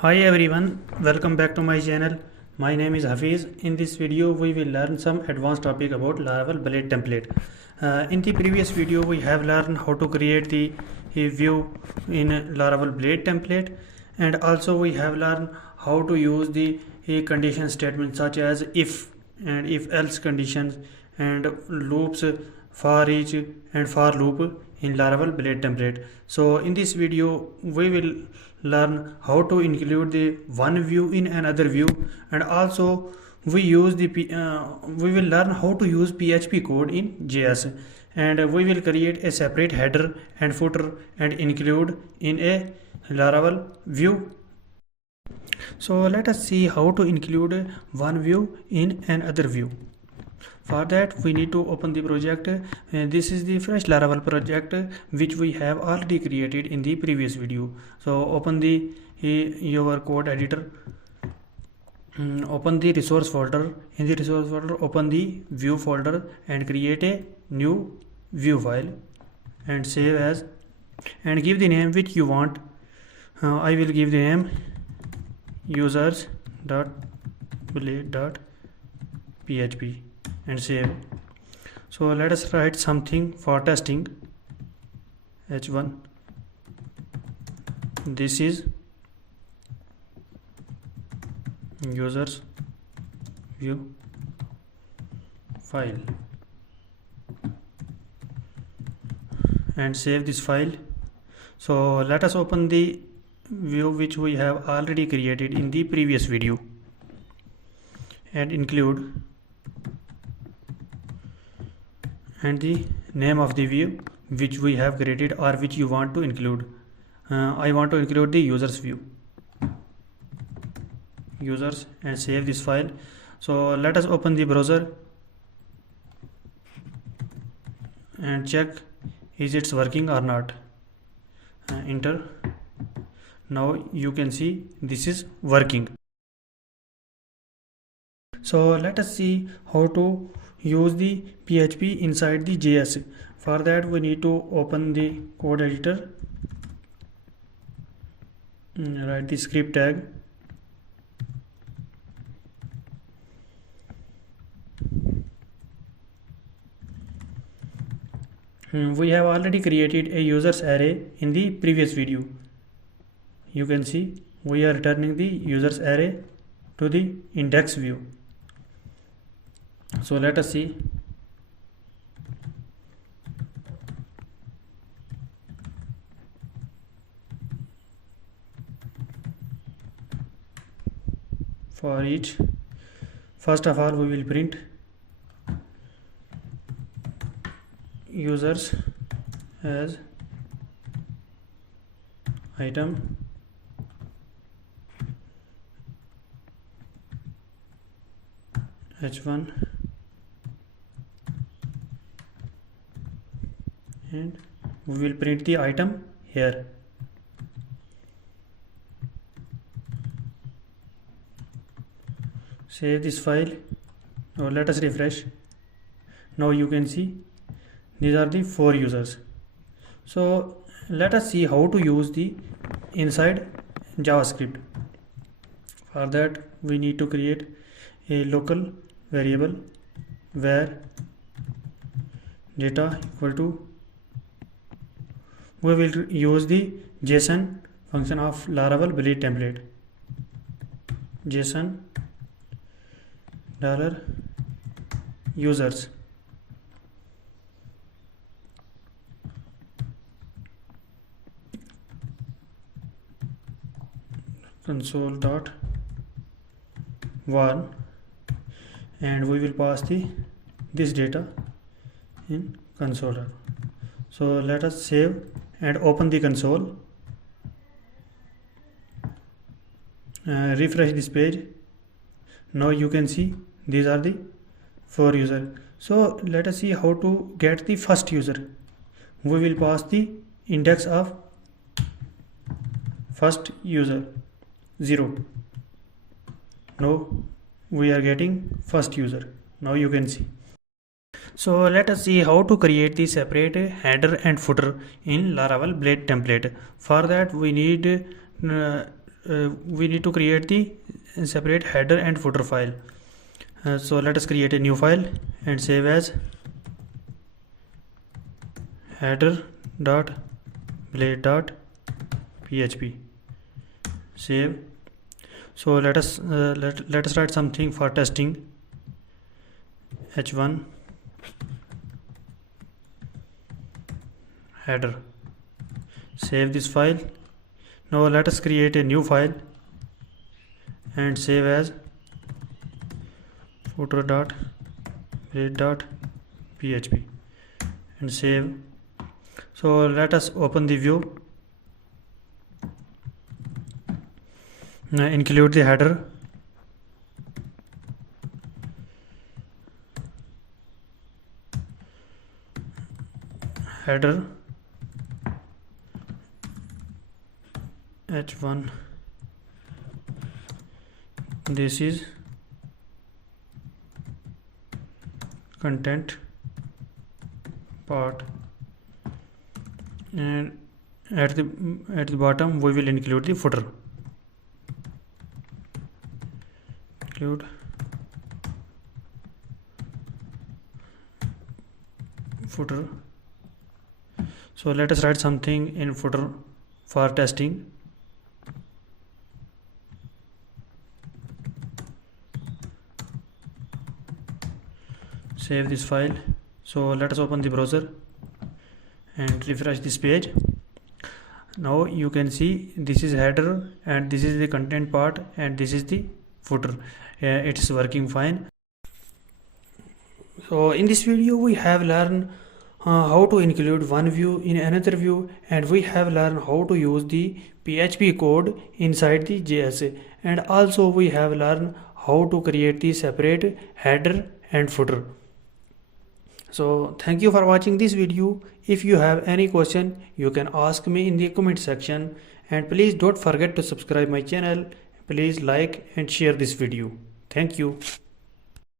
Hi everyone, welcome back to my channel. My name is Hafeez. In this video we will learn some advanced topic about Laravel Blade template. In the previous video we have learned how to create the view in Laravel Blade template, and also we have learned how to use the condition statements such as if and if else conditions and loops, for each and for loop in Laravel Blade template. So in this video we will learn how to include the one view in another view, and also we will learn how to use PHP code in JS, and we will create a separate header and footer and include in a Laravel view. So let us see how to include one view in another view. For that we need to open the project. This is the fresh Laravel project which we have already created in the previous video. So open the your code editor, open the resource folder. In the resource folder open the view folder and create a new view file and save as, and give the name which you want. I will give the name users.blade.php and save. So let us write something for testing. h1, this is users view file, and save this file. So let us open the view which we have already created in the previous video and include, and the name of the view which we have created or which you want to include. I want to include the users view, users, and save this file. So let us open the browser and check is it's working or not. Enter. Now you can see this is working. So let us see how to use the PHP inside the JS. For that we need to open the code editor, write the script tag, we have already created a users array in the previous video. You can see we are returning the users array to the index view. So let us see. For each, first of all we will print users as item h1, and we will print the item here. Save this file, or let us refresh. Now you can see these are the 4 users. So let us see how to use the inside JavaScript. For that we need to create a local variable where data equal to, we will use the JSON function of Laravel Blade template, JSON $users, console.1, and we will pass this data in console. So let us save and open the console. Refresh this page. Now you can see these are the 4 users. So let us see how to get the first user. We will pass the index of first user 0. Now we are getting first user. Now you can see. So let us see how to create the separate header and footer in Laravel Blade template. For that we need we need to create the separate header and footer file. So let us create a new file and save as header.blade.php. Save. So let us write something for testing. h1 header. Save this file. Now let us create a new file and save as footer.blade.php and save. So let us open the view. Now include the header. Header h1. This is content part, and at the bottom we will include the footer. Include footer. So let us write something in footer for testing. Save this file. So let us open the browser and refresh this page. Now you can see this is header and this is the content part and this is the footer. It's working fine. So in this video we have learned how to include one view in another view, and we have learned how to use the PHP code inside the JS, and also we have learned how to create the separate header and footer. So thank you for watching this video. If you have any question, you can ask me in the comment section, and please don't forget to subscribe my channel. Please like and share this video. Thank you.